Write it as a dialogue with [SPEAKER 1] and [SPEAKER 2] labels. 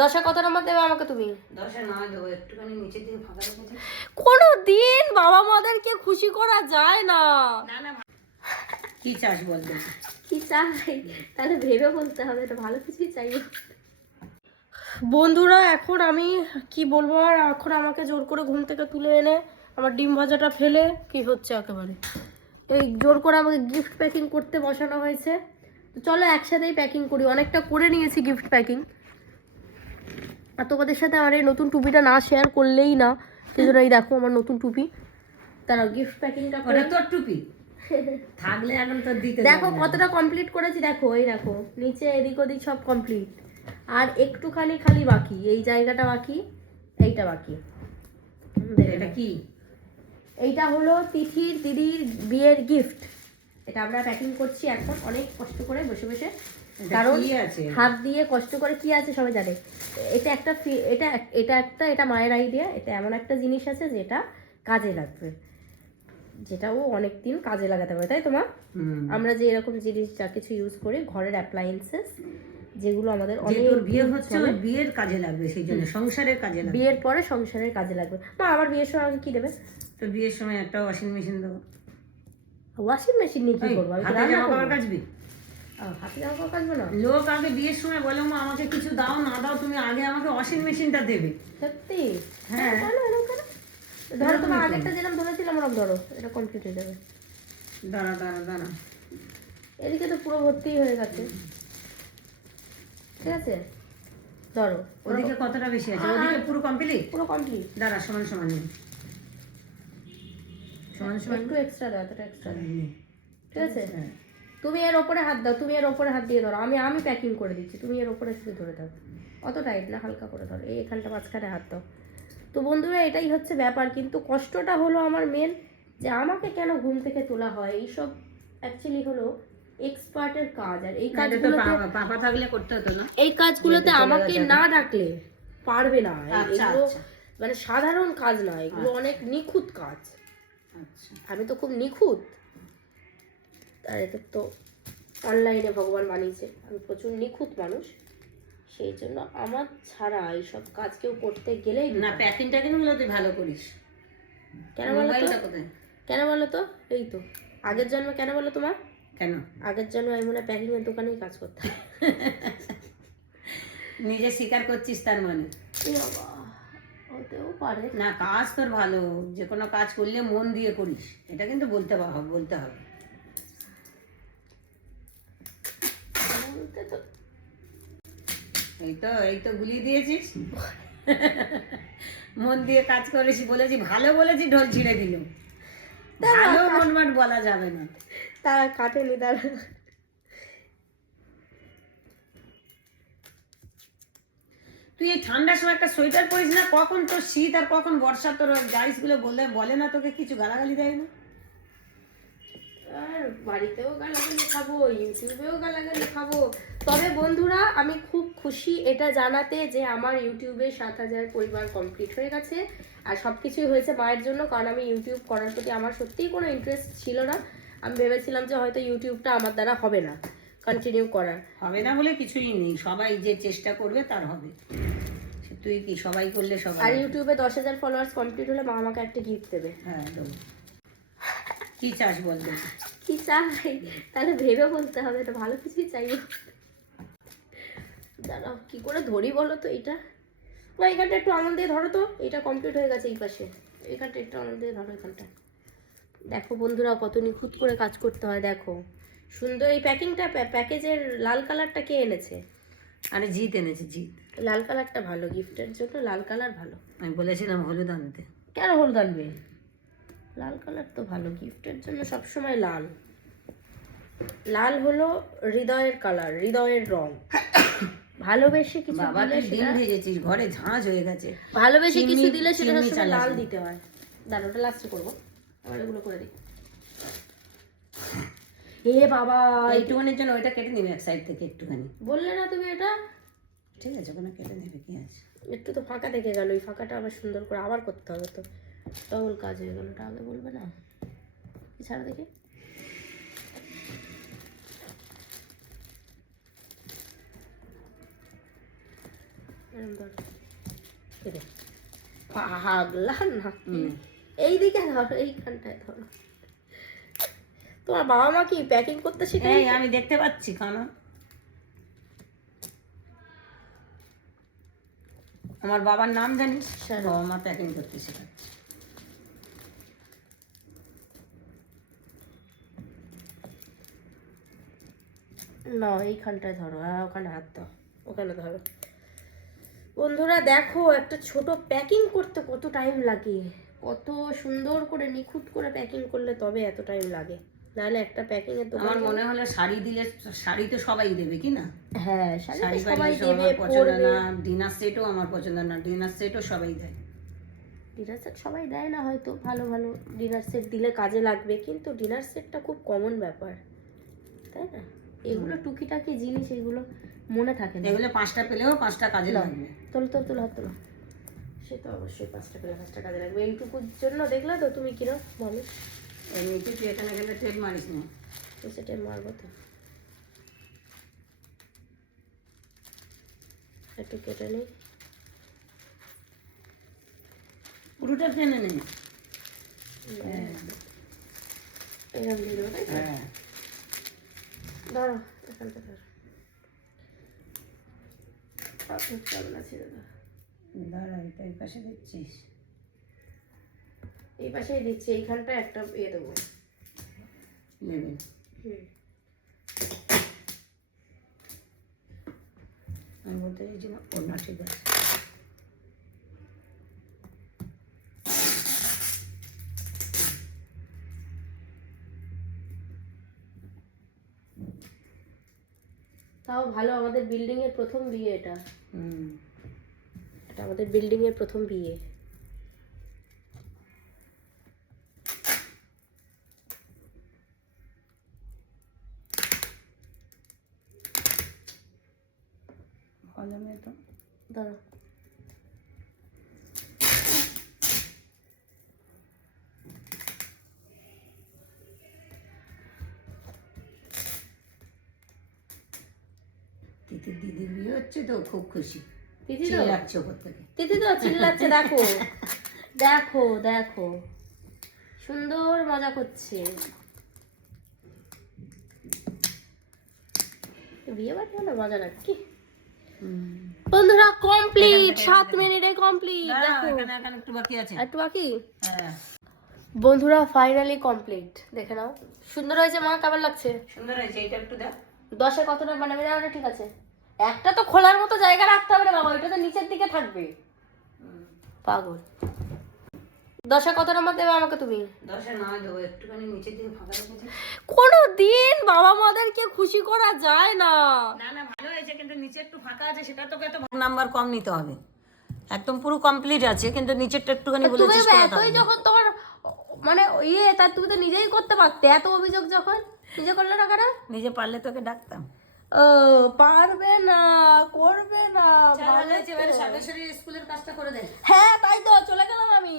[SPEAKER 1] দশা কত নম্বর দেবে আমাকে তুমি।
[SPEAKER 2] দশে নয় দেবো একটুখানি নিচের দিকে ফাঁকা রেখেছি।
[SPEAKER 1] কোনো দিন বাবা মাদেরকে খুশি করা যায় না।
[SPEAKER 2] না না কি চাস বল দেখি।
[SPEAKER 1] কি চাই তাহলে ভেবে বলতে হবে এটা ভালো কিছুই চাইব বন্ধুরা এখন আমি কি বলব আর এখন আমাকে জোর করে ঘুম থেকে তুলে এনে আমার ডিম ভাজাটা ফেলে। কি হচ্ছে একেবারে? এই জোর করে আমাকে গিফট প্যাকিং করতে বসানো হয়েছে। চলো একসাথেই প্যাকিং করি। অনেকটা করে নিয়েছি গিফট প্যাকিং আর তোমাদের সাথে আমার এই নতুন টুপিটা না শেয়ার করলেই না সেজন্য এই দেখো আমার নতুন টুপি। তারা গিফট প্যাকিংটা করে
[SPEAKER 2] তোর টুপি? থাকলে এখন তোর দিতে
[SPEAKER 1] দেখো কতটা কমপ্লিট করেছি দেখো এই দেখো নিচে এদিক ওদিক সব কমপ্লিট আর একটুখানি খালি বাকি এই জায়গাটা বাকি এইটা বাকি।
[SPEAKER 2] এটা কি?
[SPEAKER 1] এইটা হলো তিথির দিদির বিয়ের গিফট এটা আমরা প্যাকিং করছি এখন অনেক কষ্ট করে বসে বসে। কারণ হাত দিয়ে কষ্ট করে কি আছে সবাই জানে। এটা একটা এটা এটা একটা এটা মায়ের আইডিয়া এটা এমন একটা জিনিস আছে যেটা কাজে লাগবে। যেটা ও অনেক দিন কাজে লাগাতে পারে তাই তো মা?
[SPEAKER 2] হুম।
[SPEAKER 1] আমরা যে এরকম জিনিস যা কিছু ইউজ করি ঘরের অ্যাপ্লায়েন্সেস যেগুলো আমাদের অনেক
[SPEAKER 2] বিয়ে হচ্ছে। বিয়ের কাজে লাগবে সেই জন্য সংসারের কাজে লাগবে।
[SPEAKER 1] বিয়ের পরে সংসারের কাজে লাগবে। মা আমার বিয়ের সময় আমাকে কি দেবে?
[SPEAKER 2] তো বিয়ের সময় একটা ওয়াশিং মেশিন দেবো।
[SPEAKER 1] ওয়াশিং মেশিন নিয়ে কি করব? আমি
[SPEAKER 2] জামা কাপড় কাচবি? লোক আগে বিয়ের সময় বলে মা আমাকে কিছু দাও না দাও তুমি আগে আমাকে ওয়াশিং মেশিনটা দেবে।
[SPEAKER 1] সত্যি?
[SPEAKER 2] হ্যাঁ।
[SPEAKER 1] ধরো তোমার আগেরটা যেরকম ধরেছিলাম ওরকম ধরো এটা কমপ্লিট হয়ে যাবে।
[SPEAKER 2] দাঁড়া দাঁড়া দাঁড়া।
[SPEAKER 1] এদিকে তো পুরো ভর্তি হয়ে গেছে। ঠিক আছে? ধরো
[SPEAKER 2] ওদিকে কতটা বেশি আছে? ওদিকে পুরো কমপ্লিট
[SPEAKER 1] পুরো কমপ্লিট
[SPEAKER 2] দাঁড়া সমান সমান। সমান সমান।
[SPEAKER 1] একটু এক্সট্রা দাও এক্সট্রা দাও। ঠিক আছে?
[SPEAKER 2] হ্যাঁ।
[SPEAKER 1] তুমি এর ওপরে হাত দাও তুমি এর ওপরে হাত দিয়ে ধরো। আমি আমি প্যাকিং করে দিচ্ছি তুমি এর ওপরে শুধু ধরে দাও অত টাইট না হালকা করে ধরো। এই এখানটা মাঝখানে হাত দাও। তো বন্ধুরা এটাই হচ্ছে ব্যাপার। কিন্তু কষ্টটা হলো আমার মেন যে আমাকে কেন ঘুম থেকে তোলা হয়? এইসব অ্যাকচুয়ালি হলো এক্সপার্টের কাজ। আর এই
[SPEAKER 2] তো
[SPEAKER 1] কাজগুলোতে
[SPEAKER 2] থাকলে করতে হতো না।
[SPEAKER 1] এই কাজগুলোতে আমাকে না ডাকলে পারবে না।
[SPEAKER 2] আচ্ছা,
[SPEAKER 1] এগুলো
[SPEAKER 2] আচ্ছা।
[SPEAKER 1] মানে সাধারণ কাজ না এগুলো অনেক নিখুঁত কাজ।
[SPEAKER 2] আচ্ছা।
[SPEAKER 1] আমি তো খুব নিখুঁত। এটা তো অনলাইনে ভগবান বানিয়েছে। আমি প্রচুর নিখুঁত মানুষ সেই জন্য আমার ছাড়া এইসব কাজ কেউ করতে গেলেই
[SPEAKER 2] না প্যাকিং ট্যাকিংগুলো তুই ভালো করিস?
[SPEAKER 1] কেন বলো তো? কেন বলো তো? এই তো আগের জন্ম কেন বলো তোমার?
[SPEAKER 2] কেন?
[SPEAKER 1] আগের জন্মে আমি মনে প্যাকিং এর দোকানেই কাজ করতাম।
[SPEAKER 2] নিজে স্বীকার করছিস তার মানে?
[SPEAKER 1] হতেও পারে।
[SPEAKER 2] না কাজ তোর ভালো যে কোনো কাজ করলে মন দিয়ে করিস এটা কিন্তু বলতে বলতে হবে
[SPEAKER 1] বলতে তো
[SPEAKER 2] এই তো এই তো গুলিয়ে দিয়েছিস? মন দিয়ে কাজ করিস বলেছি ভালো বলেছি ঢোল ছিঁড়ে দিল। ভালো মনমাট বলা যাবে না।
[SPEAKER 1] তারা কাটেনি তারা
[SPEAKER 2] তুই এই ঠান্ডার সময় একটা সোয়েটার পরিস না কখন তোর শীত আর কখন বর্ষা তোর গাইসগুলো বলে বলে না তোকে কিছু গালাগালি দেয় না?
[SPEAKER 1] আর বাড়িতেও গালাগালি খাব ইউটিউবেও গালাগালি খাব। তবে বন্ধুরা আমি খুব খুশি। এটা জানাতে যে আমার ইউটিউবে সাত হাজার পরিবার কমপ্লিট হয়ে গেছে। আর সব কিছুই হয়েছে মায়ের জন্য কারণ আমি ইউটিউব করার প্রতি আমার সত্যিই কোনো ইন্টারেস্ট ছিল না। আমি ভেবেছিলাম যে হয়তো ইউটিউবটা আমার দ্বারা হবে না কন্টিনিউ করার।
[SPEAKER 2] হবে না বলে কিছুই নেই সবাই যে চেষ্টা করবে তার হবে। তুই কি সবাই করলে সবাই আর
[SPEAKER 1] ইউটিউবে দশ হাজার ফলোয়ার্স কমপ্লিট হলে মা আমাকে একটা গিফট দেবে।
[SPEAKER 2] হ্যাঁ কি চাস বল
[SPEAKER 1] কি চাই? তাহলে ভেবে বলতে হবে এটা ভালো কিছুই চাইব। দাঁড়াও কি করে ধরি বলো তো এটা? বা এখানটা একটু আনন্দ দিয়ে ধরো তো এটা কমপ্লিট হয়ে গেছে এই পাশে। এখানটা একটু আনন্দ দিয়ে ধরো এখানটা। দেখো বন্ধুরা কত নিখুঁত করে কাজ করতে হয় দেখো। সুন্দর এই প্যাকিংটা প্যাকেজের লাল কালারটা কে এনেছে?
[SPEAKER 2] আরে জিত এনেছে জিত
[SPEAKER 1] লাল কালারটা ভালো গিফটের জন্য লাল কালার ভালো।
[SPEAKER 2] আমি বলেছিলাম হলুদ আনতে।
[SPEAKER 1] কেন হলুদ আনবে? লাল কালার তো ভালো গিফটের জন্য সবসময় লাল। লাল হলো হৃদয়ের কালার হৃদয়ের রং। ভালোবেসে কিছু
[SPEAKER 2] বাবা
[SPEAKER 1] দিলে সেটা
[SPEAKER 2] ভেজেছিস ঘরে ঝাঁঝ হয়ে গেছে।
[SPEAKER 1] ভালোবেসে কিছু দিলে সেটা সবসময় লাল দিতে হয়। দাঁড়া ওটা লাস্টে করব। আবার এগুলো করে দিই। এ বাবা
[SPEAKER 2] জন্য ওইটা কেটে নিবি এক সাইড থেকে একটুখানি।
[SPEAKER 1] বললে না তুমি এটা?
[SPEAKER 2] ঠিক আছে ওখানে কেটে নেবে কি আছে?
[SPEAKER 1] একটু তো ফাঁকা থেকে গেল ওই ফাঁকাটা আবার সুন্দর করে আবার করতে হবে তো। ডবল কাজ হয়ে গেল ওটা আগে বলবে না? ছাড়া দেখি এরম ধরো এই দে। পাগলা না এইদিকে ধরো এইখানটায় ধরো। তোমার বাবা মা কি প্যাকিং করতে শিখে
[SPEAKER 2] আমি দেখতে পাচ্ছি কানা। আমার বাবার নাম জানিস? বাবা মা প্যাকিং করতে শেখাচ্ছে।
[SPEAKER 1] না এইখানটায় ধরো আর ওখানে হাত দাও। ওখানে ধরো। বন্ধুরা দেখো একটা ছোট প্যাকিং করতে কত টাইম লাগে। কত সুন্দর করে নিখুঁত করে প্যাকিং করলে তবে এত টাইম লাগে। নাহলে একটা প্যাকিং এর
[SPEAKER 2] আমার মনে হলো শাড়ি দিলে শাড়ি তো সবাই দেবে কি না?
[SPEAKER 1] হ্যাঁ শাড়ি তো সবাই দেবে
[SPEAKER 2] পছন্দ না ডিনার সেটও আমার পছন্দ না ডিনার সেটও সবাই দেয়।
[SPEAKER 1] ডিনার সেট সবাই দেয় না হয়তো ভালো ভালো ডিনার সেট দিলে কাজে লাগবে কিন্তু ডিনার সেটটা খুব কমন ব্যাপার। তাই না? এগুলো টুকিটাকি জিনিস এগুলো মনে থাকে না।
[SPEAKER 2] এগুলো পাঁচটা পেলেও পাঁচটা কাজে লাগবে।
[SPEAKER 1] তোলো তোলো তোলো হাত তোলো। সে তো অবশ্যই পাঁচটা পেলে পাঁচটা কাজে লাগবে। এইটুকুর জন্য দেখলে তো তুমি কিরম বলো
[SPEAKER 2] এমনিতে তুই এখানে গেলে ট্রেড মারিস না।
[SPEAKER 1] তো সেটাই মারবো তো। একটু কেটে নিই।
[SPEAKER 2] পুরোটা টেনে নেই
[SPEAKER 1] এরকম দিয়ে দেবো তাই তো?
[SPEAKER 2] হ্যাঁ।
[SPEAKER 1] ধরো। দাদা
[SPEAKER 2] দাঁড়া এটা এই পাশে দিচ্ছিস?
[SPEAKER 1] এই পাশেই দিচ্ছি এইখানটা একটা ইয়ে দেবো। হুম।
[SPEAKER 2] আমি বলতে চাইছিলাম ওর না ঠিক আছে।
[SPEAKER 1] তাও ভালো আমাদের বিল্ডিং এর প্রথম বিয়ে এটা।
[SPEAKER 2] হুম।
[SPEAKER 1] এটা আমাদের বিল্ডিং এর প্রথম বিয়ে। দাঁড়া।
[SPEAKER 2] হচ্ছে তো খুব খুশি।
[SPEAKER 1] দিদি তো?
[SPEAKER 2] চিল্লাচ্ছে ওপর থেকে।
[SPEAKER 1] দিদি তো চিল্লাচ্ছে দেখো। দেখো দেখো। সুন্দর মজা করছে। বিয়ে বাড়ি হলে মজা কি? বন্ধুরা কমপ্লিট সাত মিনিটে কমপ্লিট
[SPEAKER 2] একটু বাকি আছে।
[SPEAKER 1] একটু বাকি?
[SPEAKER 2] হ্যাঁ।
[SPEAKER 1] বন্ধুরা ফাইনালি কমপ্লিট দেখে নাও। সুন্দর হয়েছে মা কেমন লাগছে?
[SPEAKER 2] সুন্দর হয়েছে এটা একটু দেখ।
[SPEAKER 1] দশে কতটা বানাবে? না ঠিক আছে। একটা তো খোলার মতো জায়গা রাখতে হবে রে বাবা ওইটা তো নিচের দিকে থাকবে। পাগল। দশে কত নাম্বার দেবে আমাকে তুমি?
[SPEAKER 2] দশে নয় দেবো একটুখানি নিচের দিকে ফাঁকা রেখেছি
[SPEAKER 1] কোনো দিন বাবা মাদেরকে খুশি করা যায় না।
[SPEAKER 2] না না ভালো হয়েছে কিন্তু নিচে একটু ফাঁকা আছে সেটা তোকে তো নাম্বার কম নিতে হবে। একদম পুরো কমপ্লিট আছে কিন্তু নিচেরটা একটুখানি বলেছিস
[SPEAKER 1] এতই যখন তোমার মানে ইয়ে তা তুমি তো নিজেই করতে পারতে এত অভিযোগ যখন? নিজে করলে না কেন
[SPEAKER 2] নিজে পারলে তোকে ডাকতাম।
[SPEAKER 1] পারবে না করবে না ভালো
[SPEAKER 2] স্কুলের কাজটা করে দে
[SPEAKER 1] হ্যাঁ তাই তো চলে গেলাম আমি।